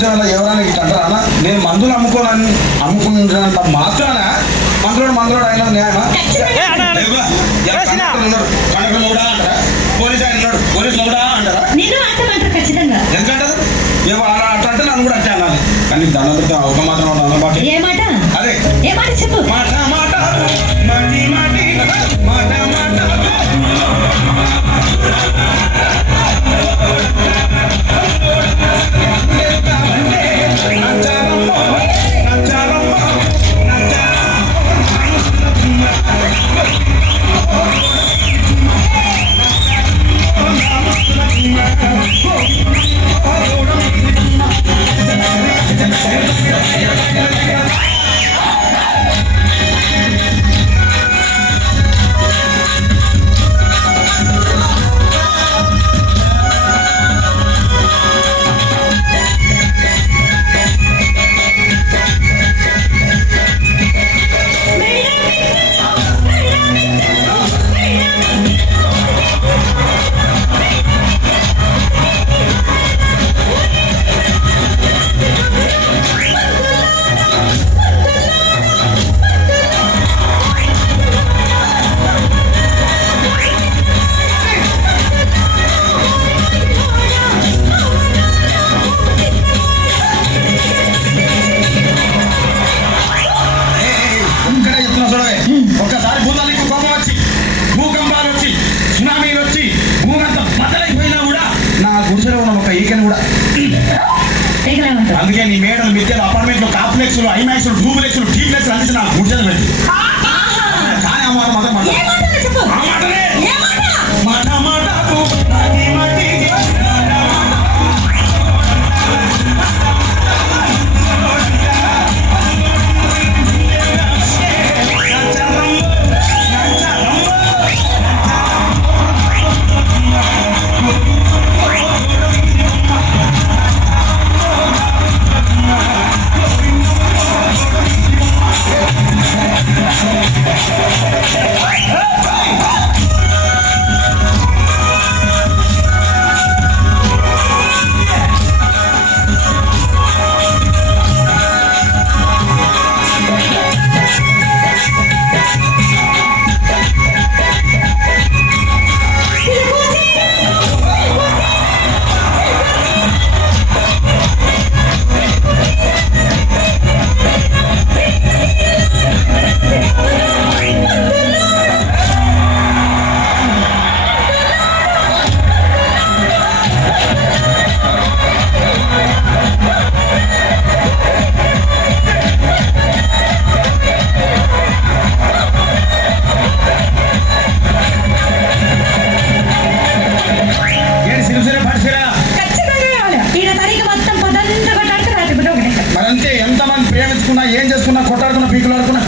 ప్రపంచంలో ఎవరైనా ఇట్లా అంటారా? నేను మందులు అమ్ముకున్నంత మాత్రాన మందులోడు అయినా న్యాయమా? కనెక్టర్ మూడా అంటారా? పోలీసు ఆయన ఉన్నాడు, పోలీసు మూడా అంటారా? ఎందుకంటారు? అట్లా అంటే నన్ను కూడా అంటే అన్నది. కానీ దాని ఒక మాత్రం అదే చెప్పు. మాట మాట మాటి మాటి మాట మాట ఒక్కసారి భూతానికి కోపం వచ్చి భూకంపాలు వచ్చి సునామీలు వచ్చి భూమంతా బద్దలైపోయినా కూడా నా గుడిసెలో ఉన్న ఒక ఈకని కూడా అందుకే నీ మేడలు మిద్దెలు అపార్ట్మెంట్లు కాంప్లెక్స్లు ఐమాక్స్లు డూప్లెక్స్లు టీప్లెక్స్లు అందించి నా గుడిసెలు పెట్టి కానీ ఆ మాట మాత్రం మాటనే మాట మాట ఏం చేసుకున్నా కొట్టాడుకున్నా పీకులాడుకున్నా